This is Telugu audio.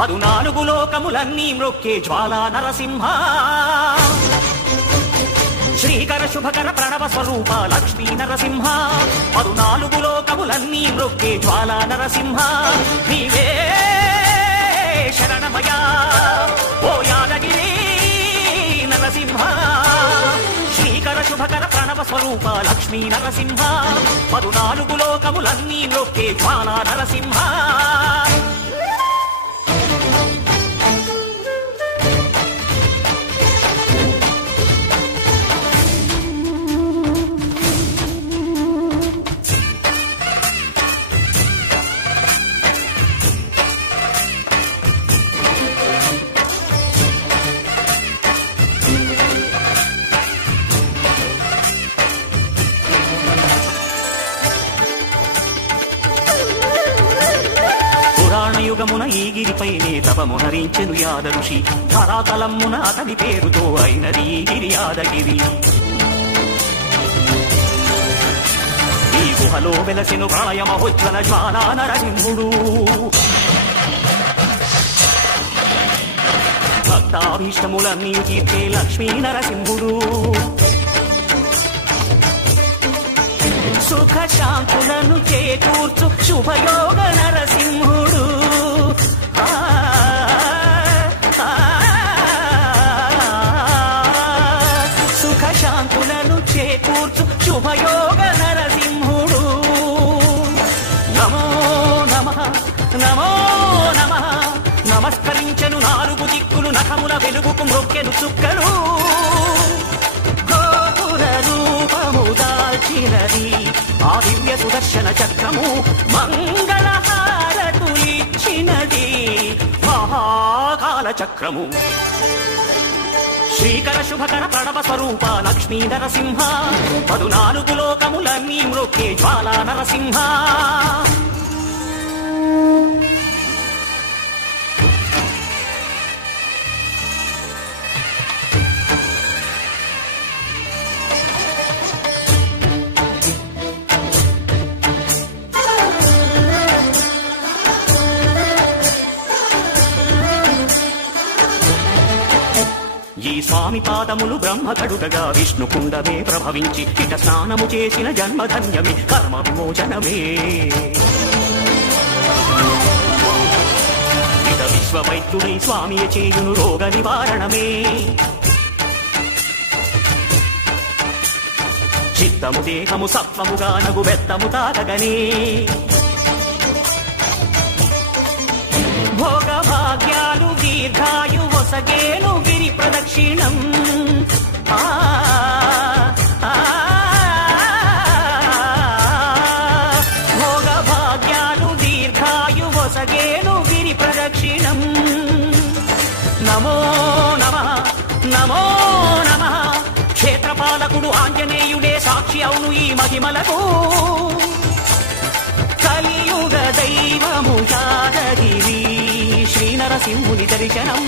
14 లోకములన్నీ మ్రొక్కే జ్వాలా నరసింహ శ్రీకర శుభకర ప్రణవ స్వరూప లక్ష్మీ నరసింహ 14 లోకములన్నీ మ్రొక్కే జ్వాలా నరసింహ నీవే శరణమయా ఓ యాదగిరి నరసింహ శ్రీకర శుభకర ప్రణవ స్వరూప లక్ష్మీ నరసింహ 14 లోకములన్నీ మ్రొక్కే జ్వాలా నరసింహ యుగమున ఈ గిరిపైనే తపమునరించెను యాద ఋషి ధరాతలమ్మున అతని పేరుతో అయినది ఈ గిరి యాదగిరి ఈ గుహలో వెలసెను ప్రళయమహోజ్వల జ్వాలా నరసింహుడు భక్తాభీష్టములన్నీ తీర్చే లక్ష్మీ నరసింహుడు సుఖ శాంతులను చేకూర్చు శుభయోగ నరసింహుడు సుఖ శాంతులను చేకూర్చు శుభయోగ నరసింహుడు నమో నమః నమో నమః నమస్కరించెను 4 దిక్కులు నఖముల వెలుగుకు మ్రొక్కెను చుక్కలు గోపుర రూపము దాల్చినది ఆ దివ్య సుదర్శన చక్రము మంగళహారతులిచ్చినది మహాకాల చక్రము శ్రీకర శుభకర ప్రణవ స్వరూప లక్ష్మీ నరసింహ 14 లోకములన్నీ మ్రొక్కే జ్వాలా నరసింహ ఈ స్వామి పాదములు బ్రహ్మ కడుగగా విష్ణు కుండమే ప్రభవించి ఇట స్నానము చేసిన జన్మధన్యమే కర్మ విమోచనమే ఇట విశ్వవైద్యుడై స్వామియ చేయును రోగ నివారణమే చిత్తము దేహము సత్వముగా నగు బెత్తము తాకగనే భోగ భాగ్యాలు దీర్ఘాయు వసగేను గిరి ప్రదక్షిణం భోగ భాగ్యాలు దీర్ఘాయు వసగేను గిరి ప్రదక్షిణం నమో నమః నమో నమః క్షేత్రపాలకుడు ఆంజనేయుడే సాక్షి అవును ఈ మహిమలకు కలియుగ దైవము యాదగిరి శ్రీ నరసింహుని దర్శనం